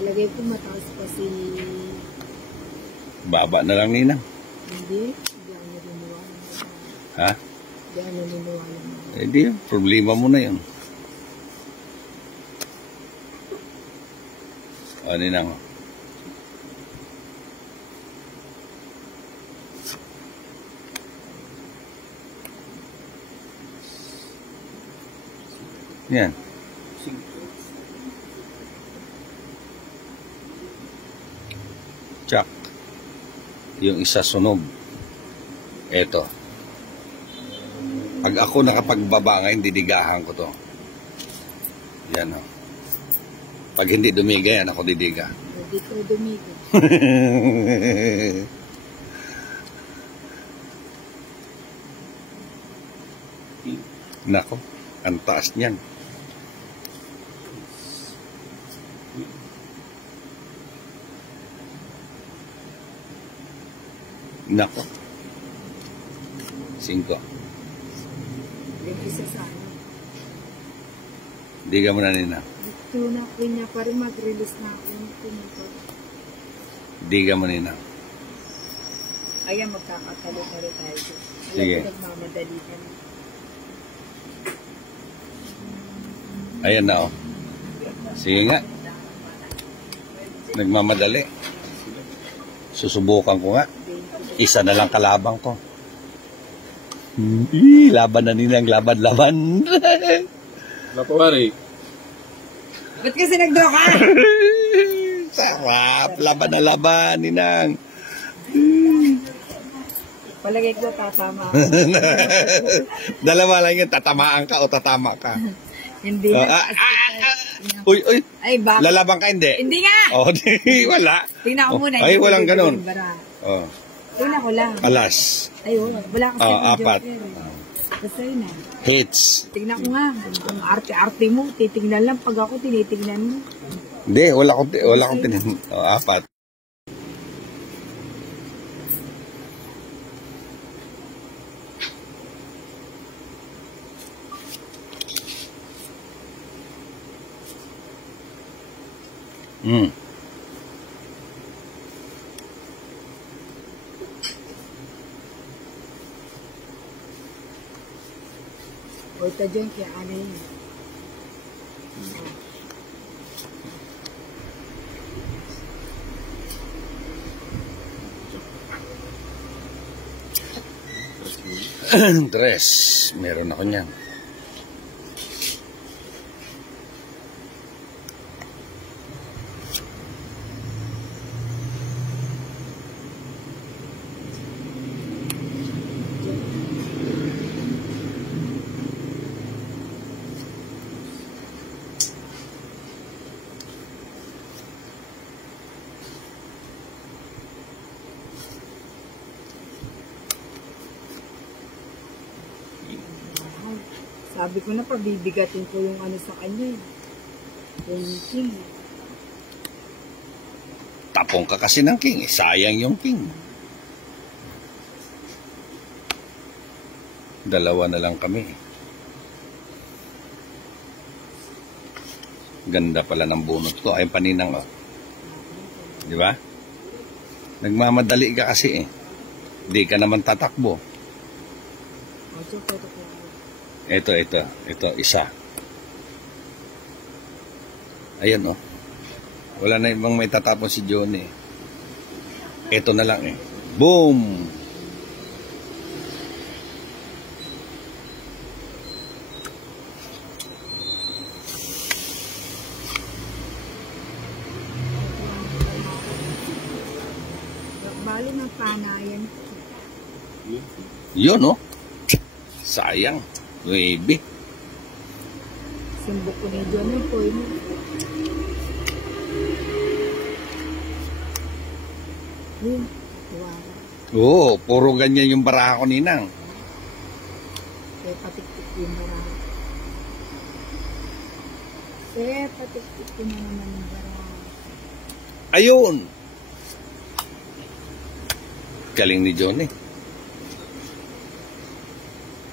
Palagay ko mataas pa si... Baba na lang, Ninang. Hindi. Hindi ako naniniwala. Ha? Hindi ako naniniwala. Eh di, problema mo na yun. O, Ninang. Yan. Tsak. Yung isa sunog. Eto. Pag ako nakapagbaba ngayon, didigahan ko to. Yan o. Pag hindi dumiga yan, ako didiga. Hindi ko dumiga. Nako, ang taas niyan. Nako. 5. Yung isa sa ano. Hindi ka mo na, Nina. Ito na ko niya pa rin mag-release na ako. Hindi ka mo, Nina. Ayan, magkakatalo-talo tayo. Sige. Alam ko nagmamadali ka na. Ayan na, oh. Sige nga. Nagmamadali. Susubukan ko nga. Isa na lang kalabang ko. Laban na nila ang laban-laban. Lapawari. Ba't kasi nag-draw ka? Sarap. Laban na laban, Ninang. Palagay ko tatama. Dalawa lang yun. Tatamaan ka o tatama ka. Hindi na. Uy. Ay, bakit? Lalabang ka, hindi? Hindi nga! Oh, wala. Tingnan ko muna. Ay, walang ganun. Oh. Tingnan ko lang. Alas. Ay, wala kasi yung 4. Basta yun eh. Hits. Tingnan ko nga. Ang arte-arte mo, titignan lang. Pag ako, tinitignan mo. Hindi, wala akong tinin. 4. O ito dyan, kaya ano yun. Dress. Meron ako niyan. Sabi ko na, pabibigatin ko yung ano sa kanya. Yung king. Tapong ka kasi ng king. Sayang yung king. 2 na lang kami. Ganda pala ng bunot ko. Ay, paninang, oh. Di ba? Nagmamadali ka kasi, eh. Di ka naman tatakbo. Ito, isa. Ayan, oh. Wala na ibang may tatapon si Johnny. Ito na lang, eh. Boom! Balo ng panayan. Yun, oh. Sayang. 9. Simbok ko na dyan yung toy mo. Yun. Oo, puro ganyan yung baraha ko, Ninang. Kaya patik-tik yung baraha. Kaya patik-tik yung naman yung baraha. Ayun! Galing ni Johnny.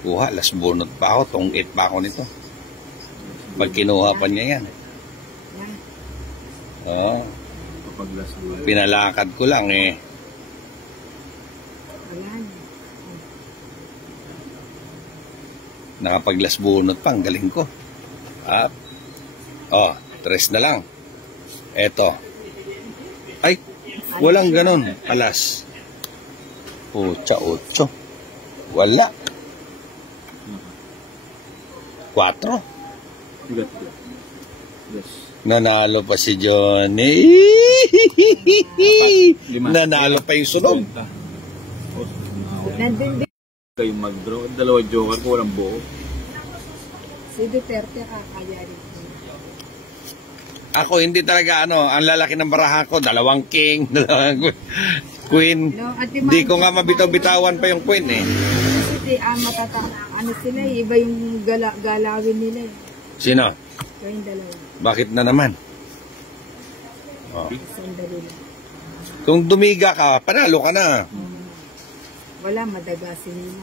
Kuha, last bonot pa ako, tong 8 pa ako nito. Pag kinuha pa niya yan. Oh, Kapag last week. pinalakad ko lang eh. Wala na. Nakapaglas bunot pa, ang galing ko. At, oh, 3 na lang. Eto. Ay, walang ganon. Alas. Pucha, 8. Wala. 4. Bigat. Yes. Nanalo pa si Johnny. Lima. Nanalo pa yung sunod. Nandun din Kayo mag-draw. Dalawa joker ko, walang buo. si Duterte kakaya rin. Ako hindi talaga ang lalaki ng baraha ko, 2 king, 2 queen. No, at Hindi ko nga mabitaw-bitawan pa yung queen eh. Kasi ano sila eh, iba yung galawin nila eh. Sino? Kayong dalawa. Bakit na naman? Oh. Sandali lang. Kung dumiga ka, panalo ka na. Wala, madagasin nila.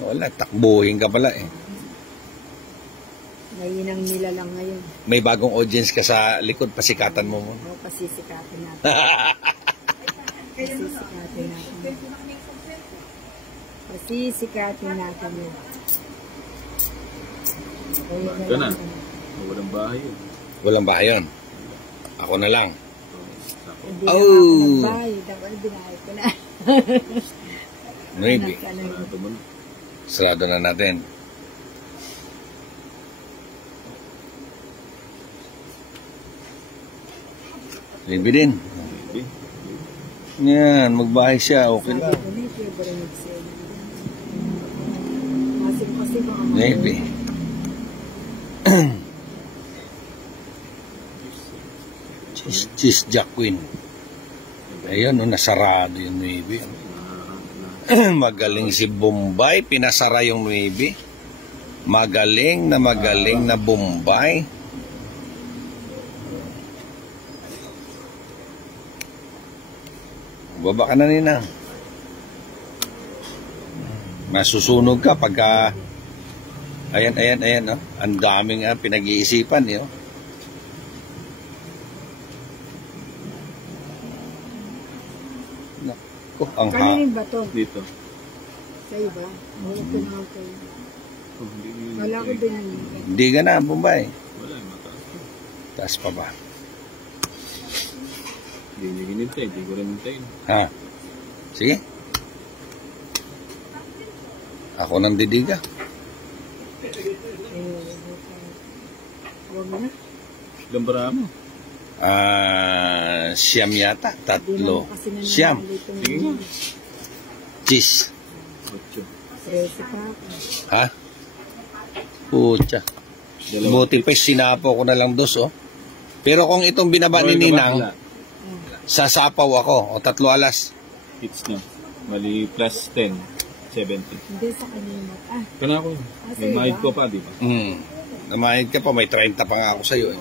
Wala, takbuhin ka pala eh. Nayinang nila lang ngayon. May bagong audience ka sa likod, pasikatan mo muna. O, pasisikatin natin. Pasisikatin natin. Pasisikatin natin yun. Ayun Ka na. lang. Walang bahay yun. Walang bahayon. Ako na lang. Hindi na Oh. ako nagbayad. Ako binayad ko na. Maybe. Ito mo na. Sarado na natin. Maybe din. Okay. Yan, magbahay siya. Okay lang. Sabi ko na yung favorite mag-sale. Kasi baka Maybe. Cheese Jack Queen. Ayun, nasarado yung 9. Magaling si Bombay. Pinasara yung 9. Magaling na Bombay. Baba ka na nina. Masusunog ka pagka ayan, oh. Ang daming pinag-iisipan, eh, oh. Naku, ang Kaninin ba to? Dito. Sa iba? Wala ko na ako. Oh, hindi. Wala ko din yun. Hindi ka na, Bombay. Wala, mataas. Taas pa ba? Hindi niya ginintay. Hindi ko rin hintayin. Ha? Sige. Ako nang didiga. Huwag na. Ilang bara mo? Siyam yata. Di 3. naman kasi nananalo Siyam. itong Sige. Cheese. 8. 13 pa ako. Ha? Pucha. Dalawa. Buti pa sinapo ko na lang 2, oh. Pero kung itong binaba ni Ninang, sasapaw ako. O 3 alas. Hits na. Mali plus 10. 70. Hindi sa kanina. Kana ako. Ah, May sa'yo mahid ba? ko pa, di ba? Namahid ka pa, may 30 pa nga ako sa'yo eh.